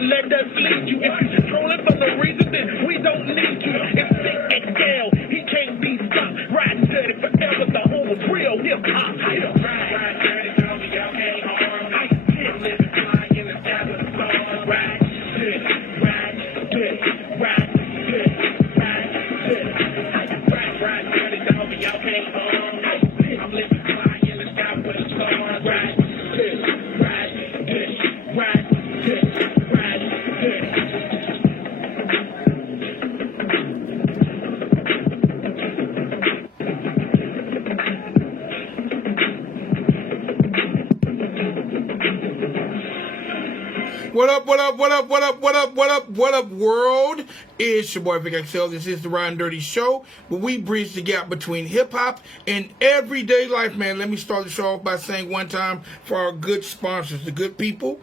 let us lead you. If you're trolling for no reason, then we don't need you. It's Big XL, he can't be stopped. Riding dirty forever, the home of real hip hop. Ride dirty, tell me y'all can't harm. I can't live fly in the sky with a song. Ride dirty, ride dirty, ride dirty, ride dirty. Ride dirty, tell me y'all can't harm. I'm living fly in the sky with a song. Ride dirty, ride dirty, ride dirty, ride dirty. What up, what up, what up, what up, what up, what up, what up, world? It's your boy Vic XL. This is the Riding Dirty Show, where we bridge the gap between hip-hop and everyday life, man. Let me start the show off by saying one time for our good sponsors, the good people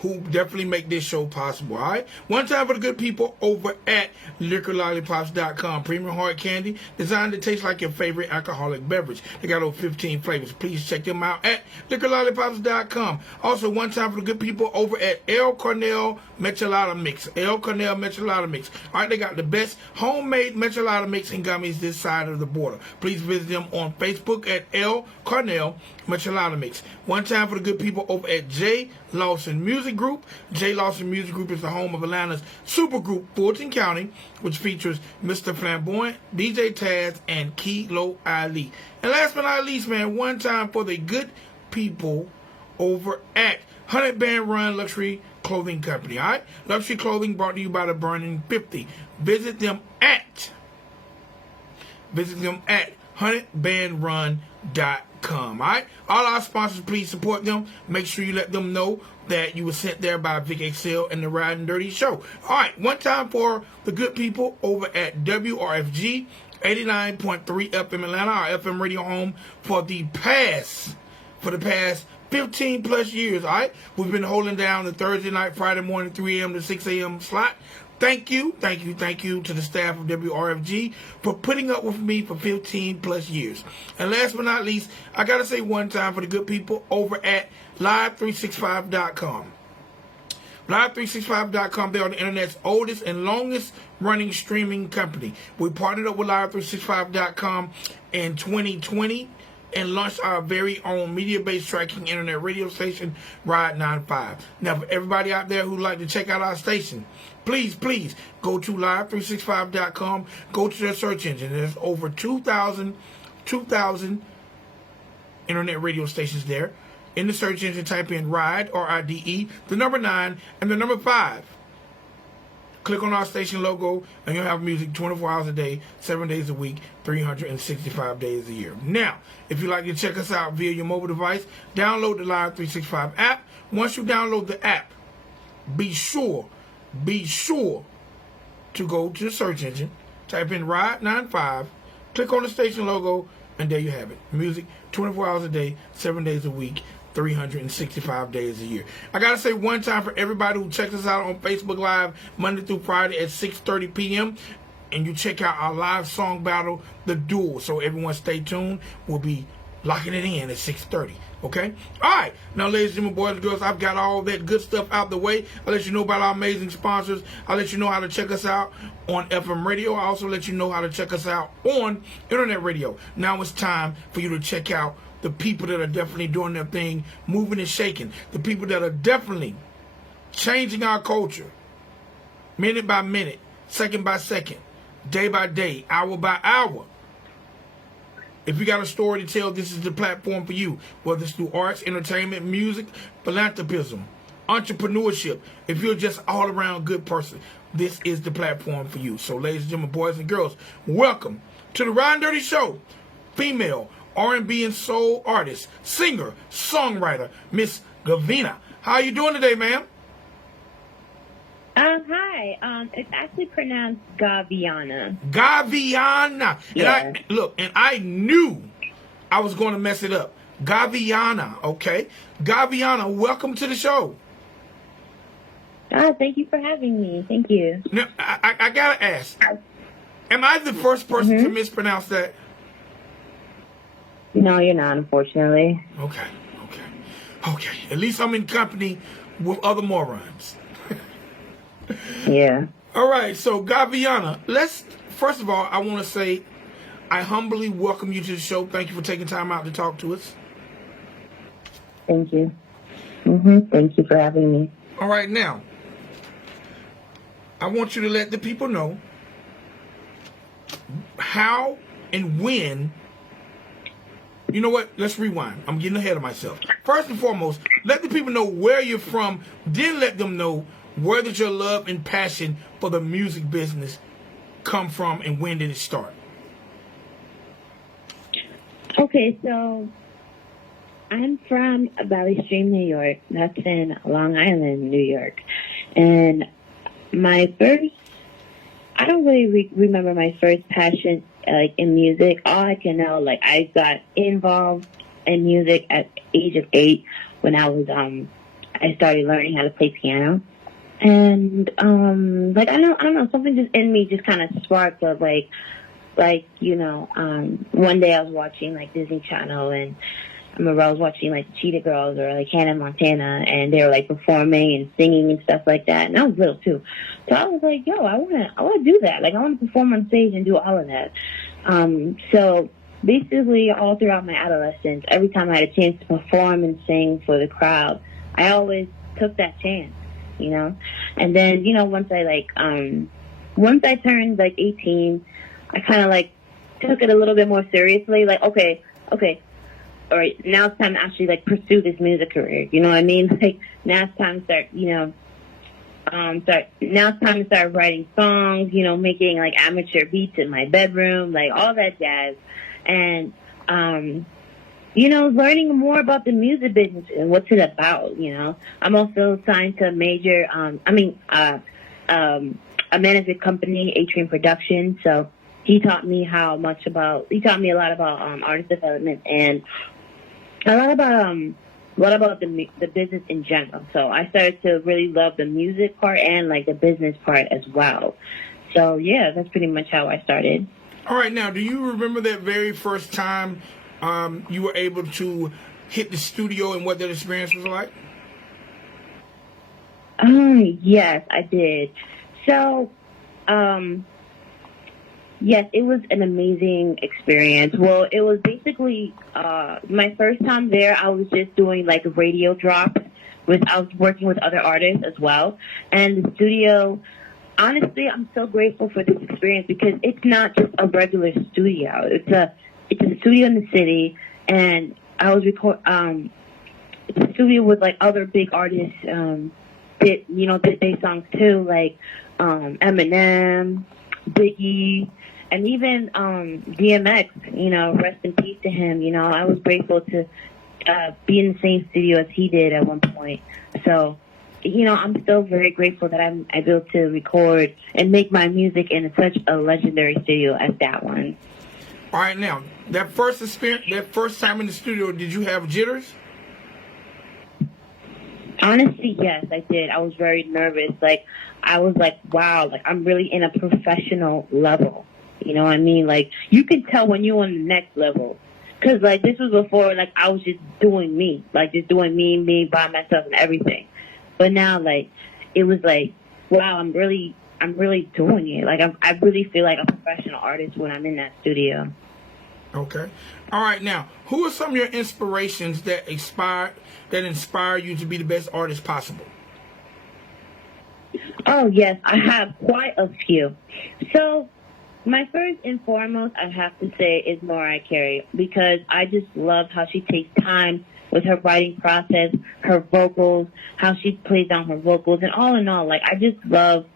who definitely make this show possible, all right? One time for the good people over at LiquorLollipops.com. Premium hard candy designed to taste like your favorite alcoholic beverage. They got over 15 flavors. Please check them out at LiquorLollipops.com. Also, one time for the good people over at El Cornell Michelada Mix. El Cornell Michelada Mix. All right, they got the best homemade Michelada Mix and gummies this side of the border. Please visit them on Facebook at El Cornell Michelada Mix. One time for the good people over at J. Lawson Music Group. J. Lawson Music Group is the home of Atlanta's supergroup Fulton County, which features Mr. Flamboyant, DJ Taz, and Kilo Ali. And last but not least, man, one time for the good people over at 100 Band Run Luxury Clothing Company. All right, luxury clothing brought to you by the Burning 50. Visit them at 100bandrun.com. All right, all our sponsors, please support them. Make sure you let them know that you were sent there by Vic XL and the Riding Dirty Show. All right, one time for the good people over at WRFG 89.3 FM Atlanta, our FM radio home for the past 15 plus years. All right, we've been holding down the Thursday night, Friday morning, 3 a.m. to 6 a.m. slot. Thank you to the staff of WRFG for putting up with me for 15 plus years. And last but not least, I got to say one time for the good people over at Live365.com. Live365.com, they are the internet's oldest and longest running streaming company. We partnered up with Live365.com in 2020 and launched our very own media-based tracking internet radio station, Ride 95. Now, for everybody out there who'd like to check out our station, please go to Live365.com, go to their search engine. There's over 2,000 internet radio stations there. In the search engine, type in RIDE, R-I-D-E, the number 9, and the number 5. Click on our station logo, and you'll have music 24 hours a day, 7 days a week, 365 days a year. Now, if you'd like to check us out via your mobile device, download the Live 365 app. Once you download the app, be sure to go to the search engine, type in RIDE 95, click on the station logo, and there you have it. Music 24 hours a day, 7 days a week, 365 days a year. I gotta say one time for everybody who checks us out on Facebook Live Monday through Friday at 6:30 p.m. and you check out our live song battle, The Duel. So everyone stay tuned. We'll be locking it in at 6:30. Okay? Alright. Now, ladies and gentlemen, boys and girls, I've got all that good stuff out the way. I'll let you know about our amazing sponsors. I'll let you know how to check us out on FM radio. I'll also let you know how to check us out on internet radio. Now it's time for you to check out the people that are definitely doing their thing, moving and shaking. The people that are definitely changing our culture, minute by minute, second by second, day by day, hour by hour. If you got a story to tell, this is the platform for you. Whether it's through arts, entertainment, music, philanthropism, entrepreneurship. If you're just all around good person, this is the platform for you. So, ladies and gentlemen, boys and girls, welcome to the Riding Dirty Show. Female R&B and soul artist, singer, songwriter, Miss Gaviana. How are you doing today, ma'am? Hi. It's actually pronounced Gaviana. Gaviana. Yeah. And I knew I was going to mess it up. Gaviana, okay? Gaviana, welcome to the show. Thank you for having me. Thank you. Now, I got to ask, am I the first person to mispronounce that? No, you're not, unfortunately. Okay. At least I'm in company with other morons. Yeah. All right, so Gaviana, first of all, I want to say I humbly welcome you to the show. Thank you for taking time out to talk to us. Thank you. Thank you for having me. All right, now, I want you to let the people know how and when. You know what? Let's rewind. I'm getting ahead of myself. First and foremost, let the people know where you're from. Then let them know where did your love and passion for the music business come from and when did it start? Okay, so I'm from Valley Stream, New York. That's in Long Island, New York. And I don't really remember my first passion like in music. All I can know, like I got involved in music at the age of 8 when I started learning how to play piano. And like I don't know, something just in me just kind of sparked of like one day I was watching like Disney Channel, and I remember I was watching like Cheetah Girls or like Hannah Montana, and they were like performing and singing and stuff like that. And I was little too, so I was like, "Yo, I wanna do that. Like, I want to perform on stage and do all of that." So basically, all throughout my adolescence, every time I had a chance to perform and sing for the crowd, I always took that chance, you know. And then once I turned like 18, I kind of like took it a little bit more seriously. Like, okay. All right, now it's time to actually like pursue this music career. You know what I mean? Like now it's time to now it's time to start writing songs. Making like amateur beats in my bedroom, like all that jazz, and learning more about the music business and what's it about. I'm also signed to a major, a management company, Atrium Production. So he taught me a lot about artist development and a lot about the business in general. So I started to really love the music part and like the business part as well. So yeah, that's pretty much how I started. All right, now, do you remember that very first time you were able to hit the studio and what that experience was like? Yes, I did. So, yes, it was an amazing experience. Well, it was basically my first time there. I was just doing like radio drops. I was working with other artists as well. And the studio, honestly, I'm so grateful for this experience because it's not just a regular studio. It's a studio in the city, and I was it's a studio with like other big artists did their songs too, like Eminem, Biggie. And even DMX, rest in peace to him. I was grateful to be in the same studio as he did at one point. So, I'm still very grateful that I'm able to record and make my music in such a legendary studio as that one. All right, now, that first experience, that first time in the studio, did you have jitters? Honestly, yes, I did. I was very nervous. Like, I was like, wow, like I'm really in a professional level. You know what I mean? Like, you can tell when you're on the next level. Because, like, this was before, like, I was just doing me. Like, just doing me by myself and everything. But now, like, it was like, wow, I'm really doing it. Like, I really feel like a professional artist when I'm in that studio. Okay. All right, now, who are some of your inspirations that inspire you to be the best artist possible? Oh, yes, I have quite a few. So, my first and foremost, I have to say, is Mariah Carey, because I just love how she takes time with her writing process, her vocals, how she plays down her vocals, and all in all, like, I just love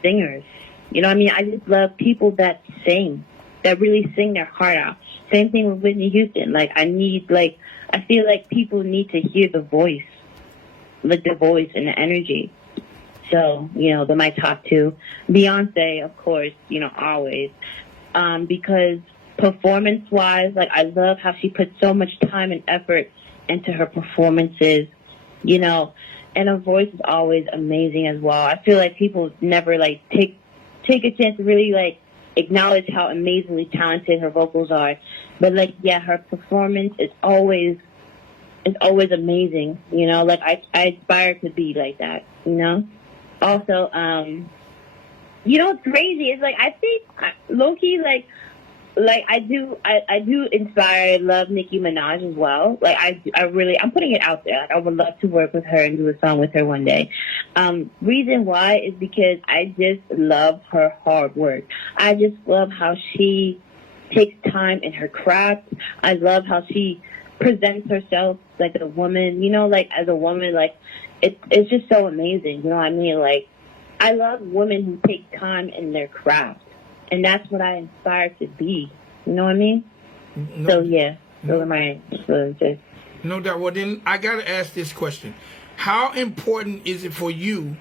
singers. You know what I mean? I just love people that sing, that really sing their heart out. Same thing with Whitney Houston. Like, I feel like people need to hear the voice, like the voice and the energy. So, they're my top two. Beyonce, of course, always. Because performance-wise, like, I love how she puts so much time and effort into her performances, and her voice is always amazing as well. I feel like people never, like, take a chance to really, like, acknowledge how amazingly talented her vocals are. But, like, yeah, her performance is always amazing, like, I aspire to be like that, Also, you know what's crazy is like I think low key like I do inspire and love Nicki Minaj as well. Like I really I'm putting it out there. Like, I would love to work with her and do a song with her one day. Reason why is because I just love her hard work. I just love how she takes time in her craft. I love how she presents herself like a woman, you know, like as a woman, like it's just so amazing, you know what I mean? Like I love women who take time in their craft. And that's what I aspire to be. You know what I mean? No, So yeah, those are my influences. no doubt. Well, then I got to ask this question: how important is it for you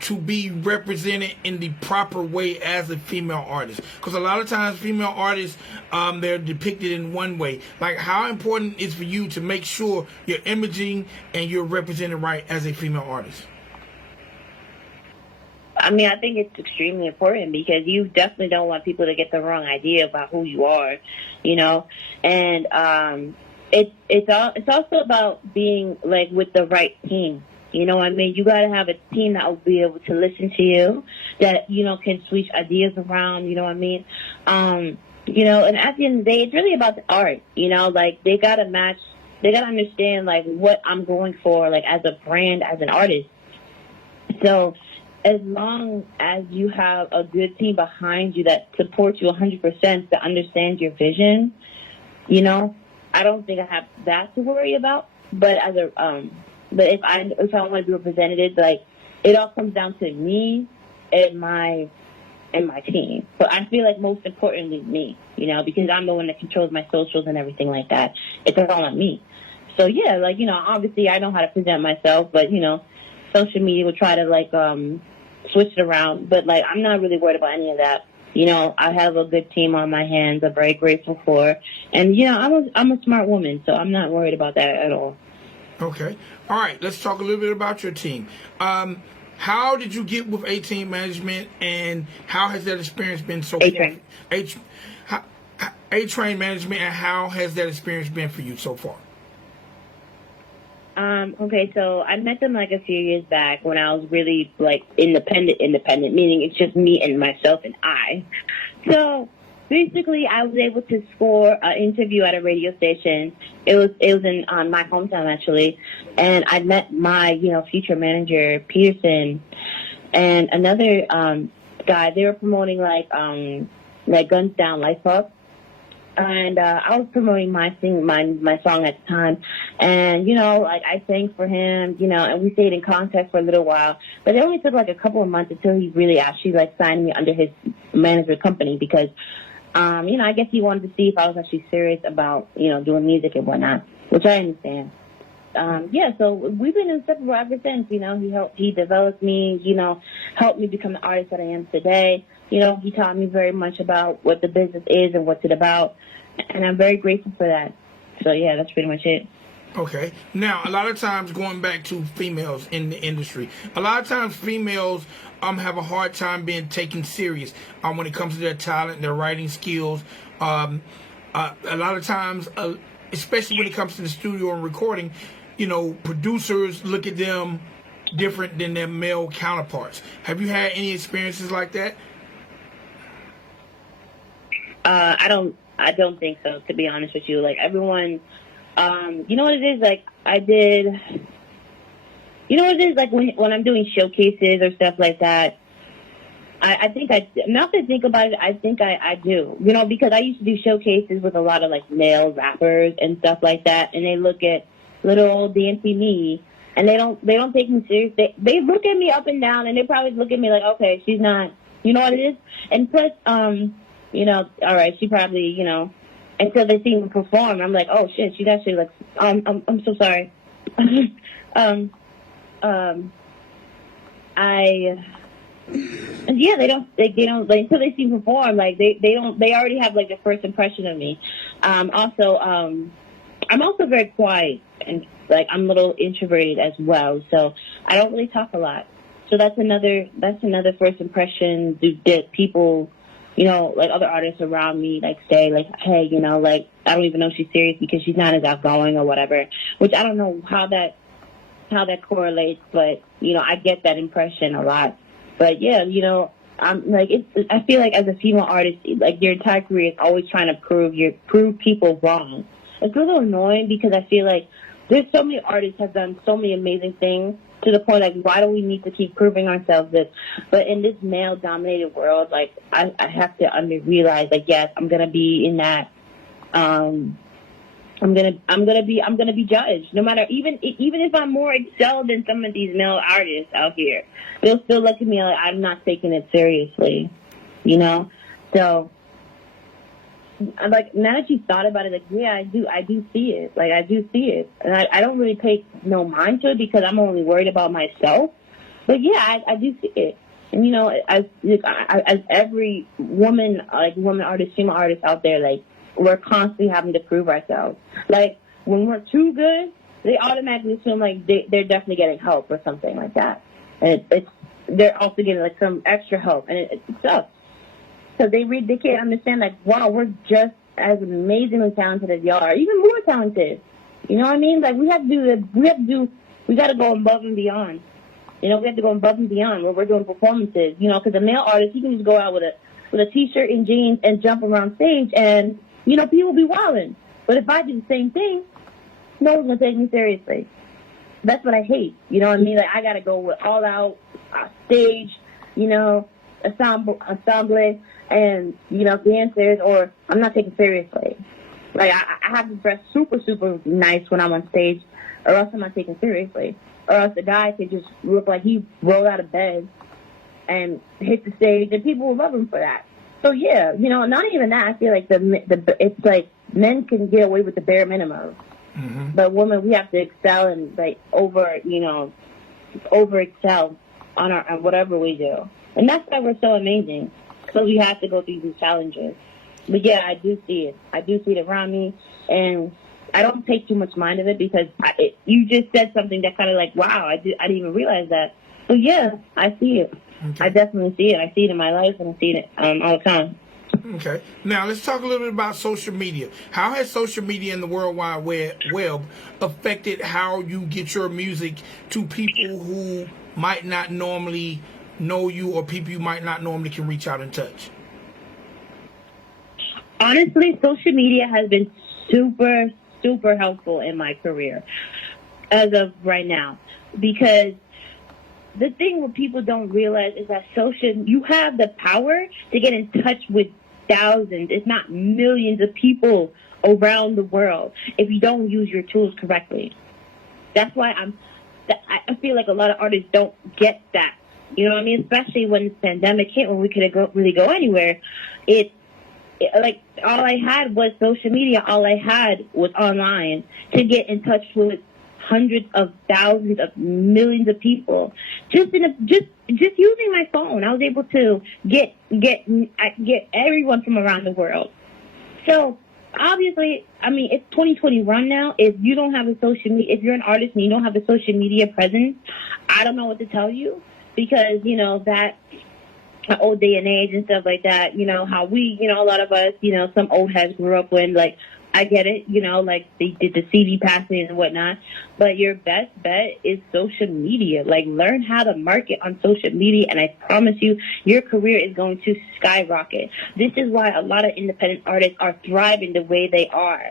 to be represented in the proper way as a female artist? Because a lot of times female artists, they're depicted in one way. Like, how important is for you to make sure you're imaging and you're represented right as a female artist? I mean, I think it's extremely important because you definitely don't want people to get the wrong idea about who you are, you know. And it's also about being like with the right team. You know what I mean? You got to have a team that will be able to listen to you, that, you know, can switch ideas around, you know what I mean? You know, and at the end of the day, it's really about the art, you know, like they got to match, they got to understand like what I'm going for, like as a brand, as an artist. So as long as you have a good team behind you that supports you 100%, that understands your vision, you know, I don't think I have that to worry about. But as a but if I want to be represented, like it all comes down to me and my team. But I feel like most importantly me, you know, because I'm the one that controls my socials and everything like that. It's all on me. So yeah, like, you know, obviously I know how to present myself, but you know, social media will try to like switch it around. But like I'm not really worried about any of that. You know, I have a good team on my hands. I'm very grateful for, and you know, I'm a smart woman, so I'm not worried about that at all. Okay. All right. Let's talk a little bit about your team. How did you get with A-Team Management, and how has that experience been so A-Train. far? A-Train Management, and how has that experience been for you so far? Okay, so I met them like a few years back when I was really like independent, meaning it's just me and myself and I. So basically I was able to score an interview at a radio station. It was in my hometown actually, and I met my, you know, future manager Peterson and another guy. They were promoting like Guns Down Life Up. And I was promoting my song at the time, and you know, like I sang for him, you know, and we stayed in contact for a little while. But it only took like a couple of months until he really actually like signed me under his manager company because, you know, I guess he wanted to see if I was actually serious about, you know, doing music and whatnot, which I understand. Yeah, so we've been inseparable ever since. You know, he developed me, you know, helped me become the artist that I am today. You know, he taught me very much about what the business is and what's it about, and I'm very grateful for that. So yeah, that's pretty much it. Okay. Now, a lot of times, going back to females in the industry, a lot of times females have a hard time being taken serious when it comes to their talent, their writing skills. A lot of times, especially when it comes to the studio and recording, you know, producers look at them different than their male counterparts. Have you had any experiences like that? I don't think so, to be honest with you. Like everyone, you know what it is? Like you know what it is? Like when I'm doing showcases or stuff like that, I think now that I think about it, I think I do, you know, because I used to do showcases with a lot of like male rappers and stuff like that. And they look at little old dancey me and they don't take me serious. They look at me up and down and they probably look at me like, okay, she's not, you know what it is? And plus, you know, all right, she probably, you know, until they see me perform, I'm like, oh shit, she's actually like, I'm so sorry. Yeah, they don't like, until they see me perform, like they already have like the first impression of me. Also, I'm also very quiet and like I'm a little introverted as well, so I don't really talk a lot. So that's another first impression that people, you know, like other artists around me, like say, like, hey, you know, like I don't even know if she's serious because she's not as outgoing or whatever. Which I don't know how that how that correlates, but I get that impression a lot. But yeah, I'm like, I feel like as a female artist, like your entire career is always trying to prove people wrong. It's a little annoying because I feel like there's so many artists have done so many amazing things to the point like, why do we need to keep proving ourselves this? But in this male dominated world, like I have to realize like, yes, I'm gonna be in that. I'm gonna be judged. No matter even if I'm more excelled than some of these male artists out here, they'll still look at me like I'm not taking it seriously. So I'm like, now that you thought about it, like, yeah, I do see it. Like, I do see it. And I don't really pay no mind to it because I'm only worried about myself. But yeah, I do see it. And, as every woman artist, female artist out there, like, we're constantly having to prove ourselves. Like, when we're too good, they automatically assume, like, they're definitely getting help or something like that. And they're also getting, like, some extra help. And it sucks. So they can't understand, like, wow, we're just as amazingly talented as y'all are, even more talented. You know what I mean? Like, we got to go above and beyond. We have to go above and beyond where we're doing performances, because a male artist, he can just go out with a t-shirt and jeans and jump around stage and, people be wilding. But if I do the same thing, no one's going to take me seriously. That's what I hate. You know what I mean? Like, I got to go with all out stage, ensemble, and, dancers, or I'm not taken seriously. Like, I have to dress super, super nice when I'm on stage, or else I'm not taken seriously. Or else the guy could just look like he rolled out of bed and hit the stage, and people will love him for that. So, yeah, not even that. I feel like it's like men can get away with the bare minimum. Mm-hmm. But women, we have to excel and, like, over excel on whatever we do. And that's why we're so amazing. Because we have to go through these challenges. But yeah, I do see it. I do see it around me. And I don't take too much mind of it because you just said something that kind of like, wow, I didn't even realize that. So yeah, I see it. Okay. I definitely see it. I see it in my life and I see it all the time. Okay. Now let's talk a little bit about social media. How has social media and the World Wide Web affected how you get your music to people who might not normally know you or people you might not normally can reach out and touch? Honestly, social media has been super, super helpful in my career as of right now. Because the thing what people don't realize is that you have the power to get in touch with thousands, if not millions of people around the world if you don't use your tools correctly. That's why I feel like a lot of artists don't get that. You know what I mean? Especially when the pandemic hit, when we couldn't really go anywhere. Like, all I had was social media. All I had was online to get in touch with hundreds of thousands of millions of people. Just using my phone, I was able to get everyone from around the world. So obviously, I mean, it's 2021 now. If you don't have a social media, if you're an artist and you don't have a social media presence, I don't know what to tell you. Because, that old day and age and stuff like that, how we, a lot of us, some old heads grew up when, like, I get it, like they did the CD passing and whatnot. But your best bet is social media. Like, learn how to market on social media, and I promise you, your career is going to skyrocket. This is why a lot of independent artists are thriving the way they are.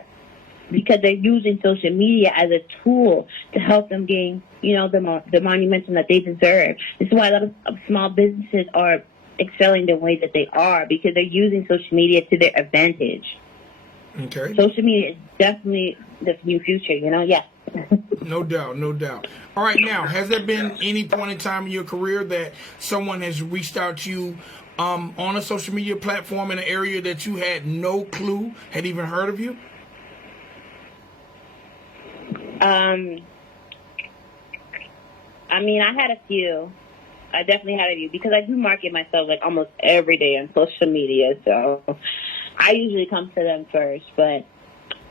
Because they're using social media as a tool to help them gain, the momentum that they deserve. This is why a lot of small businesses are excelling the way that they are, because they're using social media to their advantage. Okay. Social media is definitely the new future, yeah. No doubt, no doubt. All right, now, has there been any point in time in your career that someone has reached out to you on a social media platform in an area that you had no clue had even heard of you? I mean, I had a few. I definitely had a few because I do market myself like almost every day on social media. So I usually come to them first. But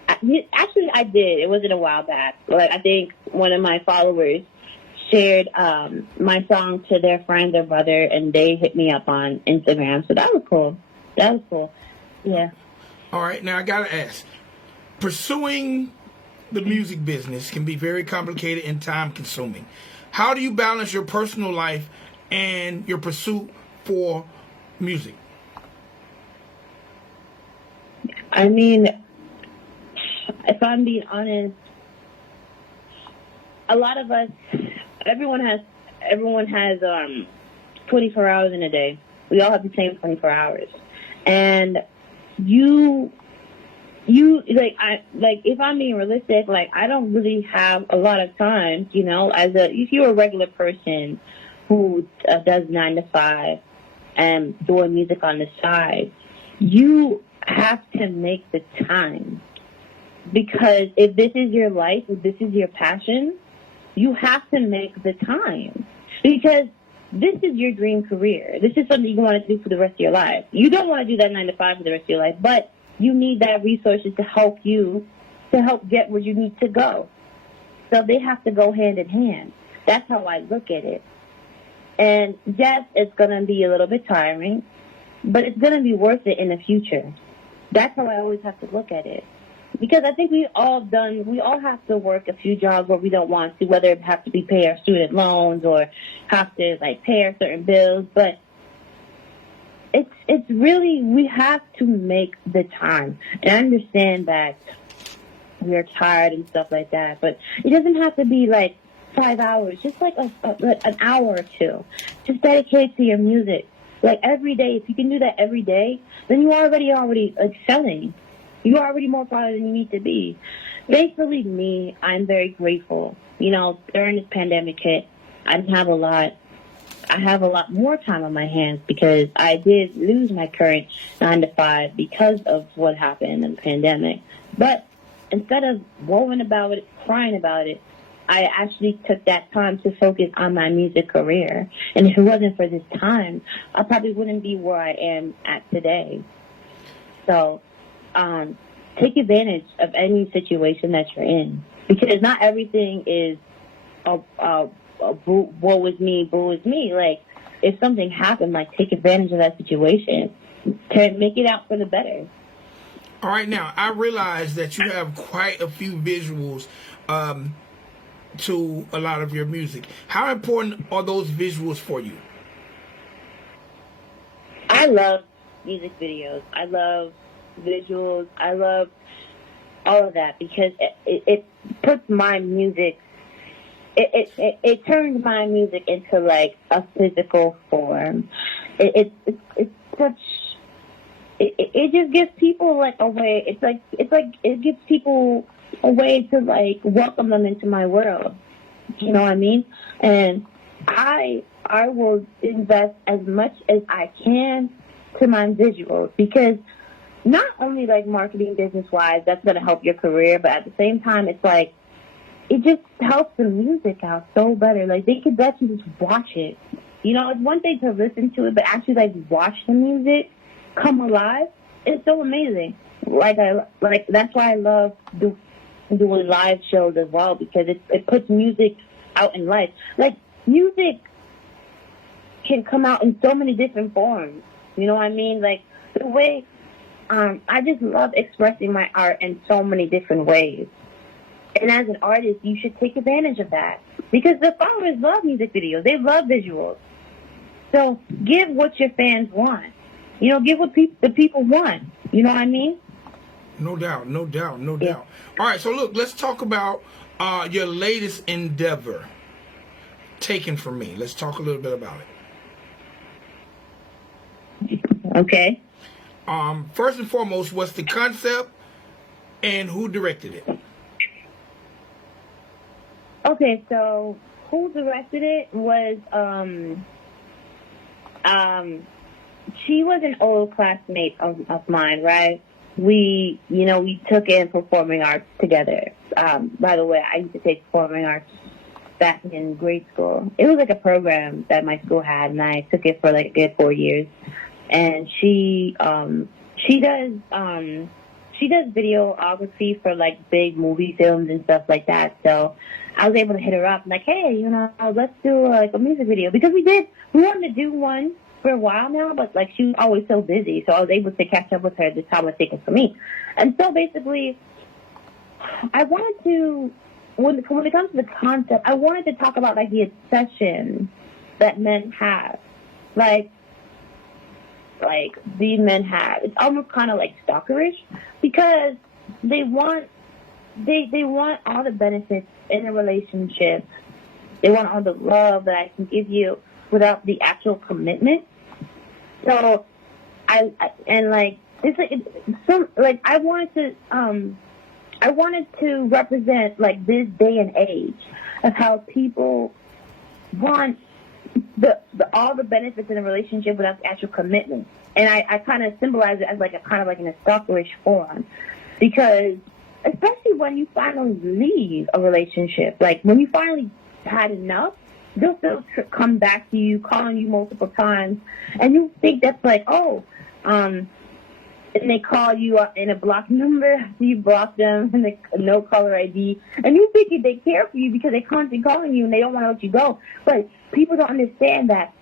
actually, I did. It wasn't a while back. Like, I think one of my followers shared my song to their friend or brother, and they hit me up on Instagram. So that was cool. Yeah. All right. Now, I got to ask, pursuing the music business can be very complicated and time consuming. How do you balance your personal life and your pursuit for music? I mean, if I'm being honest, a lot of us, everyone has 24 hours in a day. We all have the same 24 hours, and you if I'm being realistic, like I don't really have a lot of time, if you're a regular person who does 9 to 5 and doing music on the side, you have to make the time, because if this is your life, if this is your passion, you have to make the time, because this is your dream career. This is something you want to do for the rest of your life. You don't want to do that 9 to 5 for the rest of your life, but you need that resources to help get where you need to go. So they have to go hand in hand. That's how I look at it. And yes, it's going to be a little bit tiring, but it's going to be worth it in the future. That's how I always have to look at it. Because I think we all have to work a few jobs where we don't want to, whether it have to be pay our student loans or have to pay our certain bills, but it's really, we have to make the time. And I understand that we're tired and stuff like that, but it doesn't have to be 5 hours, just an hour or two. Just dedicate to your music. Every day, if you can do that every day, then you're already excelling. You're already more farther than you need to be. Thankfully, I'm very grateful. During this pandemic hit, I didn't have a lot. I have a lot more time on my hands because I did lose my current 9 to 5 because of what happened in the pandemic. But instead of woeing about it, crying about it, I actually took that time to focus on my music career. And if it wasn't for this time, I probably wouldn't be where I am at today. So, take advantage of any situation that you're in, because not everything is woe is me, boo is me. If something happened, take advantage of that situation to make it out for the better. All right, now I realize that you have quite a few visuals to a lot of your music. How important are those visuals for you? I love music videos. I love visuals. I love all of that because it puts my music. It turns my music into a physical form. It just gives people a way. It gives people a way to welcome them into my world. You know what I mean? And I will invest as much as I can to my visuals, because not only marketing business wise, that's going to help your career, but at the same time, it's it just helps the music out so better. They could actually just watch it. It's one thing to listen to it, but actually watch the music come alive. It's so amazing. That's why I love doing live shows as well, because it puts music out in life. Music can come out in so many different forms. You know what I mean? The way I just love expressing my art in so many different ways. And as an artist, you should take advantage of that, because the followers love music videos. They love visuals. So give what your fans want. Give what the people want. You know what I mean? No doubt. All right, so look, let's talk about your latest endeavor, Taken From Me. Let's talk a little bit about it. Okay. First and foremost, what's the concept and who directed it? Okay, so who directed it was she was an old classmate of mine, right? We took in performing arts together. By the way, I used to take performing arts back in grade school. It was a program that my school had, and I took it for a good 4 years. And she does videography for big movie films and stuff like that. So I was able to hit her up hey, let's do a music video, because we wanted to do one for a while now, but she was always so busy. So I was able to catch up with her at the time of Taken From Me. And so basically I wanted to, when it comes to the concept, I wanted to talk about like the obsession that men have, like these men have. It's almost kind of like stalkerish because they want all the benefits in a relationship. They want all the love that I can give you without the actual commitment. So I wanted to represent like this day and age of how people want all the benefits in a relationship without the actual commitment. And I kind of symbolize it as like a kind of like in a stalkerish form, because especially when you finally leave a relationship, like when you finally had enough, they'll still come back to you, calling you multiple times, and you think that's like, and they call you in a blocked number after you block them and no caller ID, and you think they care for you because they're constantly calling you and they don't want to let you go. But people don't understand that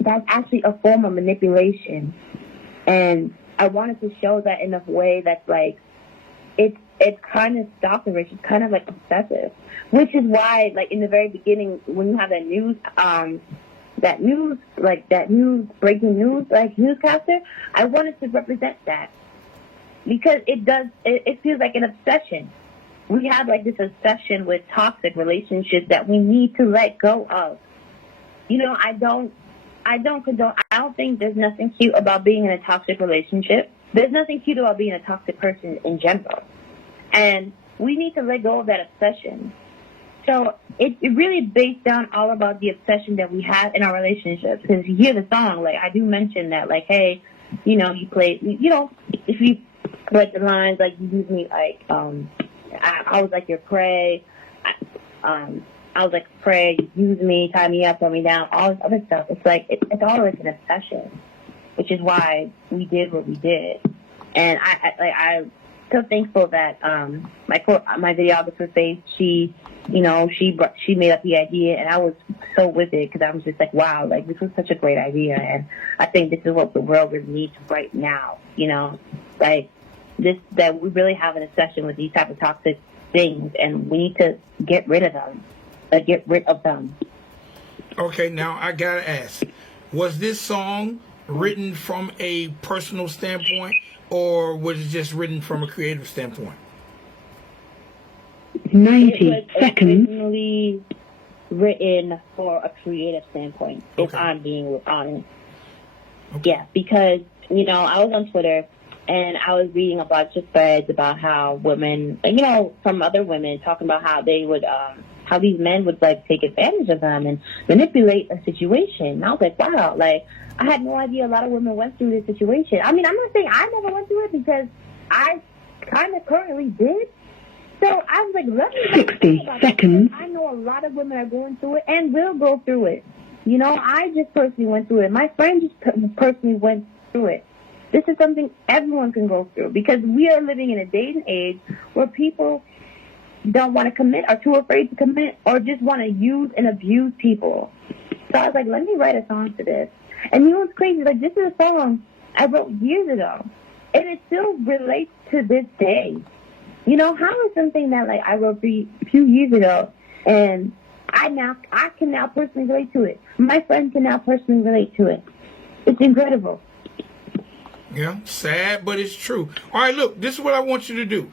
that's actually a form of manipulation. And I wanted to show that in a way that's like, it's kind of stalkerish. It's kind of like obsessive, which is why, like in the very beginning, when you have that breaking news, like newscaster, I wanted to represent that because it feels like an obsession. We have like this obsession with toxic relationships that we need to let go of. You know, I don't think there's nothing cute about being in a toxic relationship. There's nothing cute about being a toxic person in general. And we need to let go of that obsession. So it really based down all about the obsession that we have in our relationships. Because you hear the song, like I do mention that, like, hey, you know, you play, you know, if you like the lines, like you use me, like, I was like your prey. I was like prey. You use me, tie me up, throw me down, all this other stuff. It's like it's always an obsession, which is why we did what we did. And I'm so thankful that my videographer Faith, she made up the idea, and I was so with it because I was just like, wow, like this was such a great idea, and I think this is what the world really needs right now. You know, like this, that we really have an obsession with these type of toxic things, and we need to get rid of them. Okay, now I gotta ask, was this song written from a personal standpoint, or was it just written from a creative standpoint? 90 seconds. It was originally written for a creative standpoint, if I'm being honest. Okay. Yeah, because, you know, I was on Twitter, and I was reading a bunch of threads about how women, you know, from other women, talking about how they would, how these men would, like, take advantage of them and manipulate a situation. And I was like, wow, like, I had no idea a lot of women went through this situation. I mean, I'm not saying I never went through it because I kind of currently did. So I was like, let me 60 seconds. I know a lot of women are going through it and will go through it. You know, I just personally went through it. My friend just personally went through it. This is something everyone can go through because we are living in a day and age where people don't want to commit, are too afraid to commit, or just want to use and abuse people. So I was like, let me write a song to this. And you know what's crazy? Like, this is a song I wrote years ago, and it still relates to this day. You know, how is something that, like, I wrote a few years ago, and I can now personally relate to it. My friend can now personally relate to it. It's incredible. Yeah, sad, but it's true. All right, look, this is what I want you to do.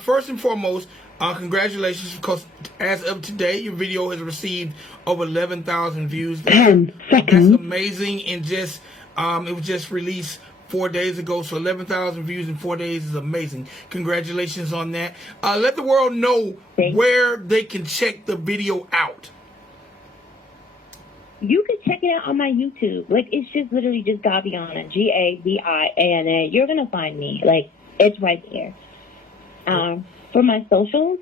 First and foremost, congratulations, because as of today, your video has received over 11,000 views. 10 seconds. That's amazing, and just it was just released 4 days ago, so 11,000 views in 4 days is amazing. Congratulations on that. Let the world know where they can check the video out. You can check it out on my YouTube. Like, it's just literally just Gaviana, Gaviana. You're going to find me. Like, it's right there. For my socials,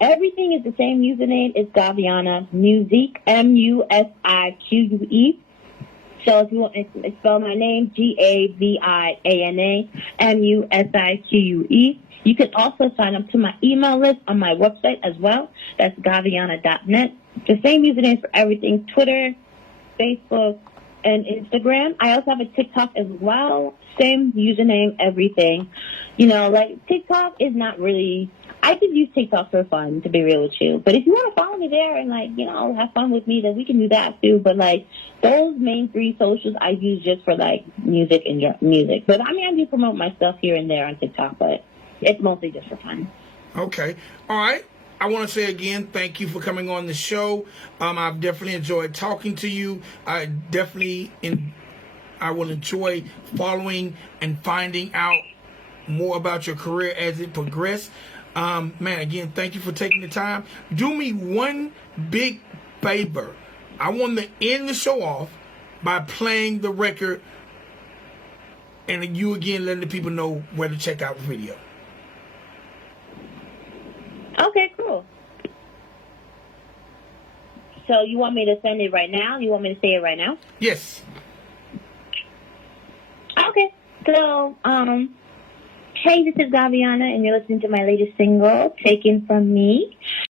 everything is the same username. It's Gaviana Musique, Musique. So if you want to spell my name, Gaviana Musique. You can also sign up to my email list on my website as well. That's Gaviana.net. The same username for everything: Twitter, Facebook, and Instagram. I also have a TikTok as well. Same username, everything. You know, like TikTok is not really. I just use TikTok for fun, to be real with you. But if you want to follow me there and like, you know, have fun with me, then we can do that too. But like those main three socials, I use just for like music and music. But I mean, I do promote my stuff here and there on TikTok, but it's mostly just for fun. Okay. All right. I want to say again, thank you for coming on the show. I've definitely enjoyed talking to you. I will enjoy following and finding out more about your career as it progresses. Man, again, thank you for taking the time. Do me one big favor. I want to end the show off by playing the record and you again letting the people know where to check out the video. Okay, cool. So you want me to send it right now? You want me to say it right now? Yes. Okay. So, hey, this is Gaviana, and you're listening to my latest single, Taken From Me.